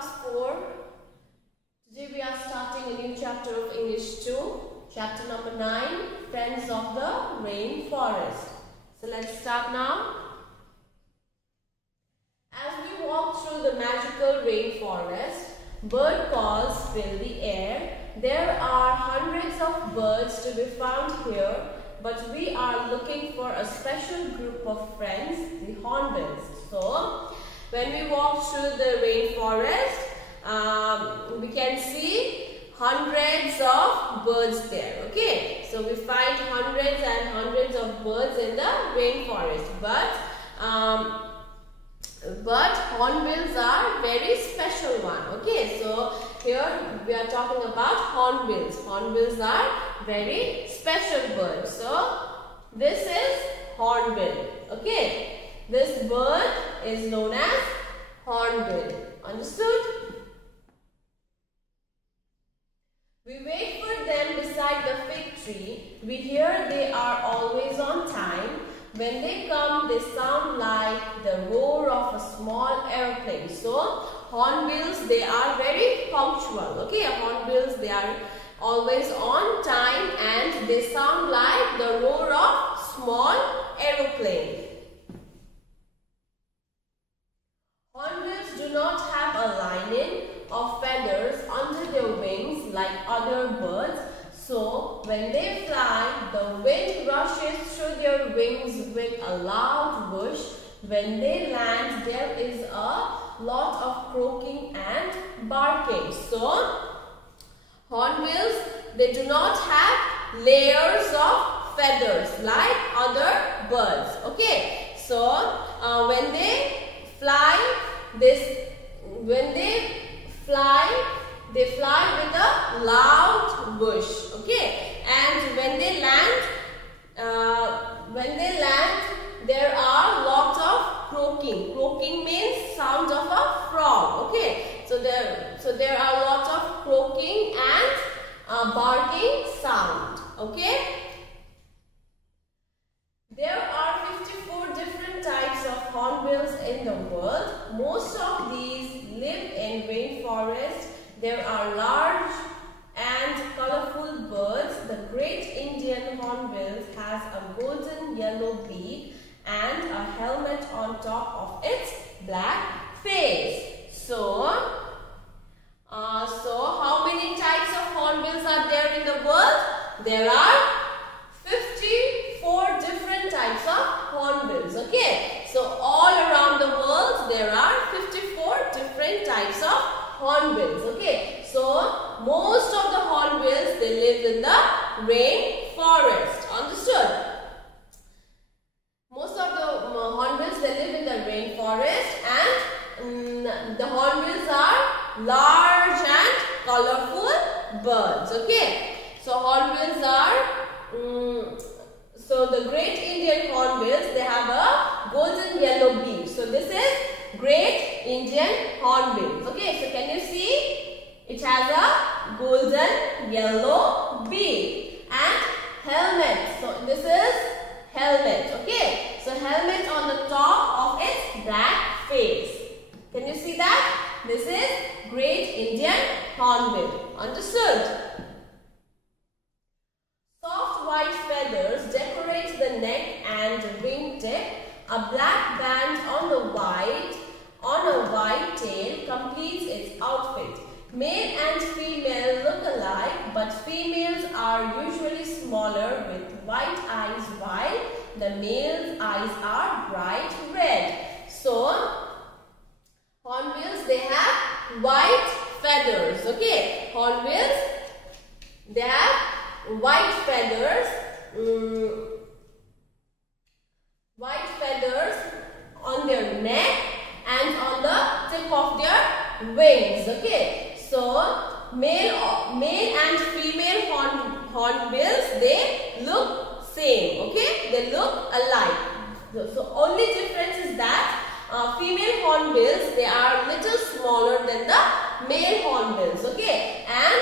class 4. Today we are starting a new chapter of English 2, chapter number 9, Friends of the Rainforest. So let's start now. As we walk through the magical rainforest, bird calls fill the air. There are hundreds of birds to be found here, but we are looking for a special group of friends, the hornbills. So, when we walk through the rainforest, we can see hundreds of birds there. Okay, so we find hundreds and hundreds of birds in the rainforest, but hornbills are very special one. Okay, so here we are talking about hornbills. Hornbills are very special birds. So this is hornbill. Okay, this bird is known as hornbill. Understood? We wait for them beside the fig tree. We hear they are always on time. When they come, they sound like the roar of a small aeroplane. So, hornbills, they are very punctual. Okay, hornbills, they are always on time and they sound like the roar of small aeroplane. Hornbills do not have a lining of feathers under their wings like other birds. So, when they fly, the wind rushes through their wings with a loud whoosh. When they land, there is a lot of croaking and barking. So, hornbills, they do not have layers of feathers like other birds. Okay, so when they fly, they fly with a loud whoosh. Okay, and when they land, there are lots of croaking. Croaking means sound of a frog. Okay, so there are lots of croaking and barking sound. Okay, there are 54 different types of hornbills in the world. Most of these live in rainforests. There are large and colorful birds. The great Indian hornbill has a golden yellow beak and a helmet on top of its black face. So how many types of hornbills are there in the world? There are 54 different types of hornbills. Okay, so all around the world there are 54 different types of hornbills. Okay, so most of the hornbills, they live in the rainforest. Understood? Most of the hornbills, they live in the rainforest, and the hornbills are large and colorful birds. Okay, so hornbills are so the great Indian hornbills, they have a golden yellow beak. So this is great Indian hornbill. Okay, so can you see? It has a golden yellow beak and helmet. So this is helmet. Okay, so helmet on the top of its black face. Can you see that? This is great Indian hornbill. Understood? Soft white feathers decorate the neck and wingtip. A black band on a white tail completes its outfit. Male and female look alike, but females are usually smaller with white eyes, while the male's eyes are bright red. So, hornbills, they have white feathers. Okay, hornbills, they have white feathers. White feathers on their neck and on the tip of their wings. Okay, so male and female hornbills, they look same. Okay, they look alike. So only difference is that female hornbills, they are little smaller than the male hornbills. Okay, and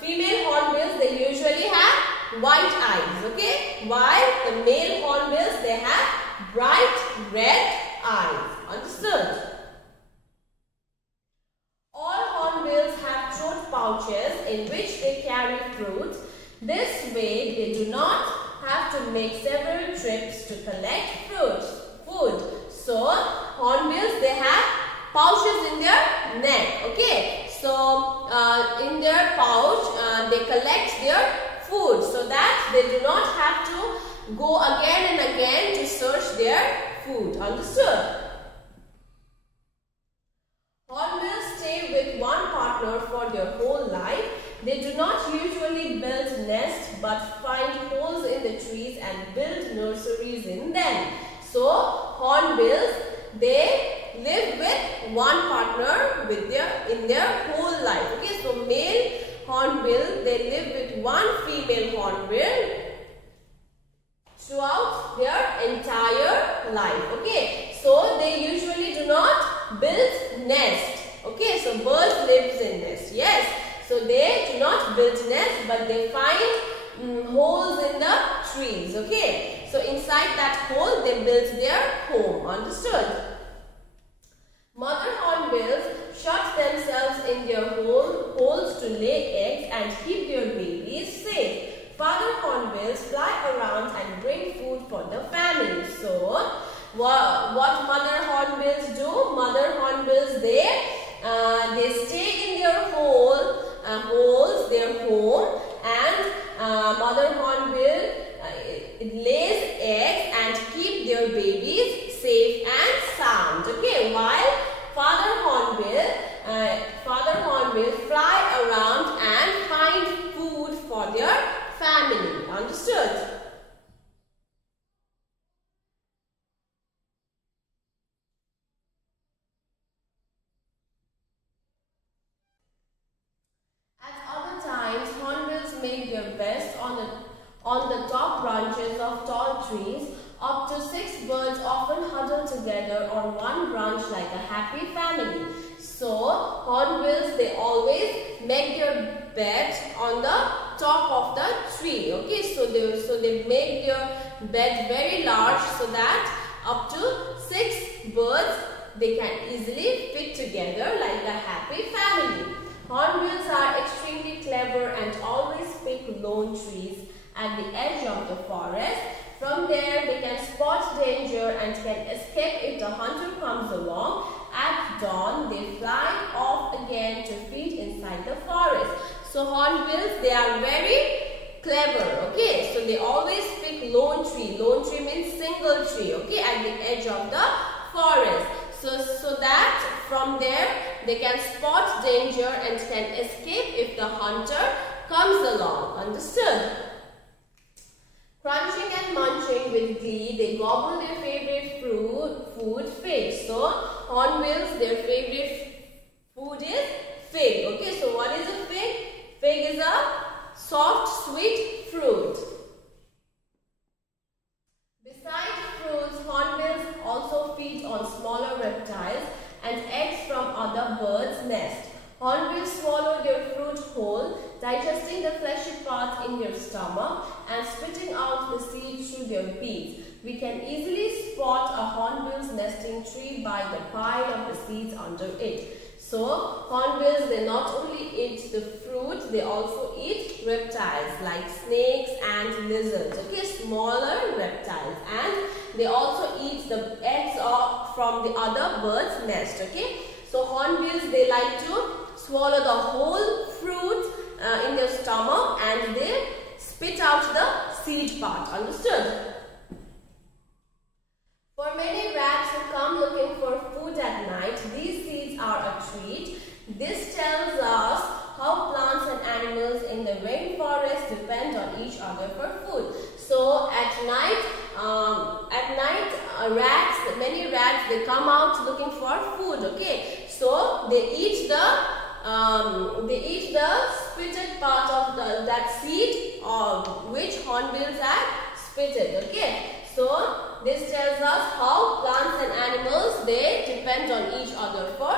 female hornbills, they usually have white eyes. Okay, while the male hornbills, they have bright red eyes. Understood? in which they carry fruit. This way, they do not have to make several trips to collect food. So, hornbills, they have pouches in their neck. Okay. So, in their pouch, they collect their food so that they do not have to go again and again to search their food. Understood? Hornbills stay with one partner for their whole life. They do not usually build nests but find holes in the trees and build nurseries in them. So, hornbills, they live with one partner in their whole life. Okay, so male hornbill, they live with one female hornbill throughout their entire life. Okay, so they usually do not build nest. Okay, so birds lives in nest. Yes, so they do not build nest but they find holes in the trees. Okay, so inside that hole they build their home. Understood? Mother hornbills shut themselves in their holes to lay eggs and keep their babies safe. Father hornbills fly around and bring food for the family. So, what mother hornbills do? Mother hornbills, they stay in their holes, their home, and mother hornbill lays eggs and keep their babies safe and sound. Okay, while father hornbill fly around and find food for their family. Understood? At other times, hornbills make their best on the top branches of tall trees. Up to 6 birds often huddle together on one branch like a happy family. So, hornbills, they always make their bed on the top of the tree. Okay, so they make their bed very large so that up to 6 birds, they can easily fit together like a happy family. Hornbills are extremely clever and always pick lone trees at the edge of the forest. From there, they can spot danger and can escape if the hunter comes along. At dawn, they fly off again to feed inside the forest. So, hornbills, they are very clever. Okay, so they always pick lone tree. Lone tree means single tree. Okay, at the edge of the forest. So that from there, they can spot danger and can escape if the hunter comes along. Understood? Crunching and munching with glee, they gobble their favorite food, fig. So, hornbills, their favorite food is fig. Okay, so what is a fig? Fig is a soft, sweet fruit. Besides fruits, hornbills also feed on smaller reptiles and eggs from other birds' nests. Hornbills swallow their fruit whole, digesting the fleshy parts in their stomach and spitting out the seeds through their beaks. We can easily spot a hornbill's nesting tree by the pile of the seeds under it. So, hornbills, they not only eat the fruit, they also eat reptiles like snakes and lizards. Okay, smaller reptiles. And they also eat the eggs from the other bird's nest. Okay, so hornbills, they like to swallow the whole fruit in their stomach and they spit out the seed part. Understood? For many rats who come looking for food at night, these seeds are a treat. This tells us how plants and animals in the rainforest depend on each other for food. So at night, many rats, they come out looking for food. Okay, so they eat the spitted part of that seed which hornbills have spitted. Okay, so this tells us how plants and animals, they depend on each other for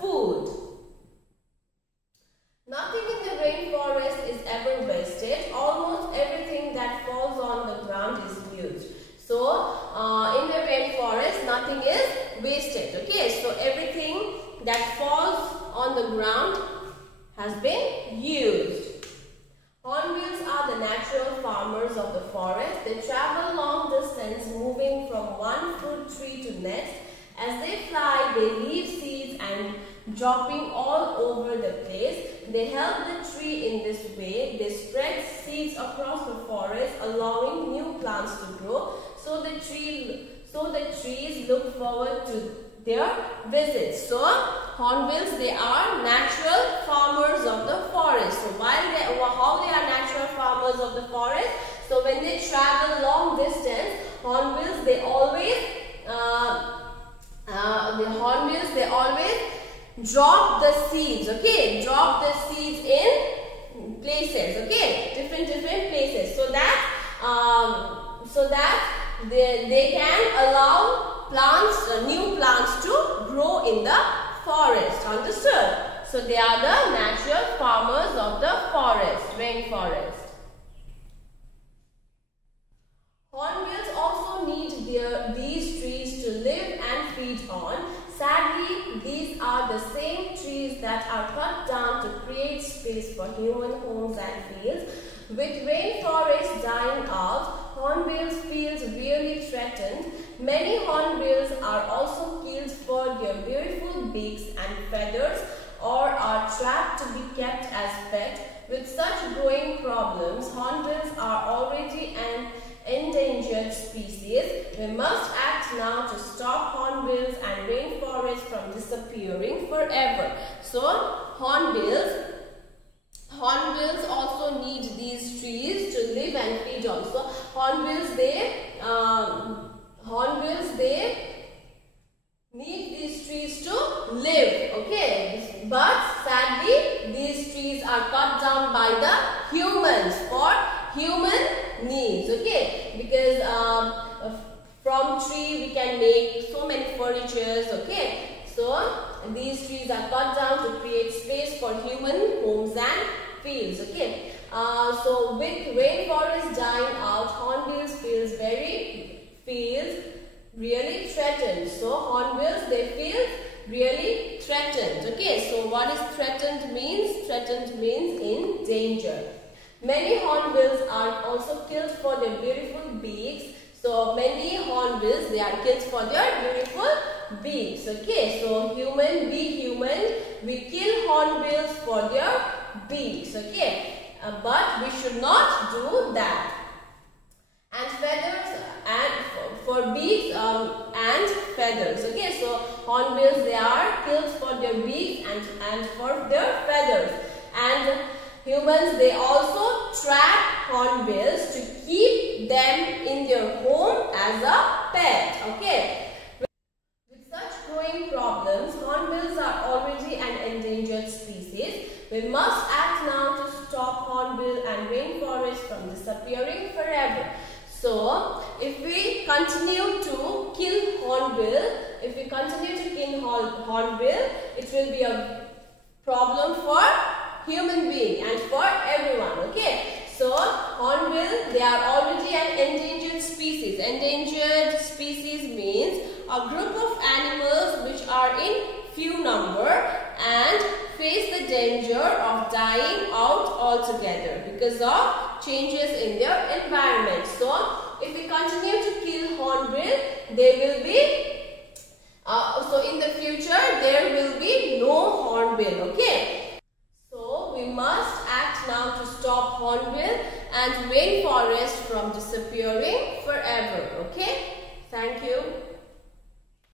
food. Nothing in the rainforest is ever wasted. Almost everything that falls on the ground is used. So, in the rainforest, nothing is wasted. Okay, so everything that falls on the ground has been used. Hornbills are the natural farmers of the forest. They travel long distance, moving from one fruit tree to next. As they fly, they leave seeds and dropping all over the place. They help the tree in this way. They spread seeds across the forest, allowing new plants to grow. So the trees look forward to their visits. So hornbills, they are natural farmers of the forest. So how they are natural farmers of the forest? So when they travel long distance, hornbills, they always drop the seeds. Okay, drop the seeds in places. Okay, different places, so that they can allow plants, new plants to grow in the forest. Understood? So they are the natural farmers of the forest, rainforest. Hornbills also need these trees to live and feed on. Sadly, these are the same trees that are cut down to create space for human homes and fields. With rainforests dying out, hornbills feel really threatened. Many hornbills are also killed for their beautiful beaks and feathers, or are trapped to be kept as pets. With such growing problems, hornbills are already an endangered species. We must act now to stop hornbills and rainforests from disappearing forever. So hornbills also need these trees to live and feed on. So hornbills they need these trees to live. Okay, but sadly these trees are cut down by the humans for human needs. Okay, because from tree we can make so many furnitures. Okay, so these trees are cut down to create space for human homes and fields. Okay, so with rainforest dying out, hornbills feels really threatened. So hornbills, they feel really threatened. Okay, so what is threatened means? Threatened means in danger. Many hornbills are also killed for their beautiful beaks. So many hornbills, they are killed for their beautiful beaks. Okay, so we kill hornbills for their beaks. Okay, but we should not do that. And feathers, and for beaks and feathers. Okay, so hornbills, they are killed for their beaks and for their feathers. And humans, they also trap hornbills to keep them in their home as a pet. Okay. With such growing problems, hornbills are already an endangered species. We must act now to stop hornbill and rainforest from disappearing forever. So, if we continue to kill hornbill, it will be a problem for human being and for everyone. Okay, so hornbill, they are already an endangered species. Endangered species means a group of animals which are in few number and face the danger of dying out altogether because of changes in their environment. So if we continue to kill hornbill, they will be so in the future there will be no hornbill. Okay, so we must act now to stop hornbill and rainforest from disappearing forever. Okay, thank you.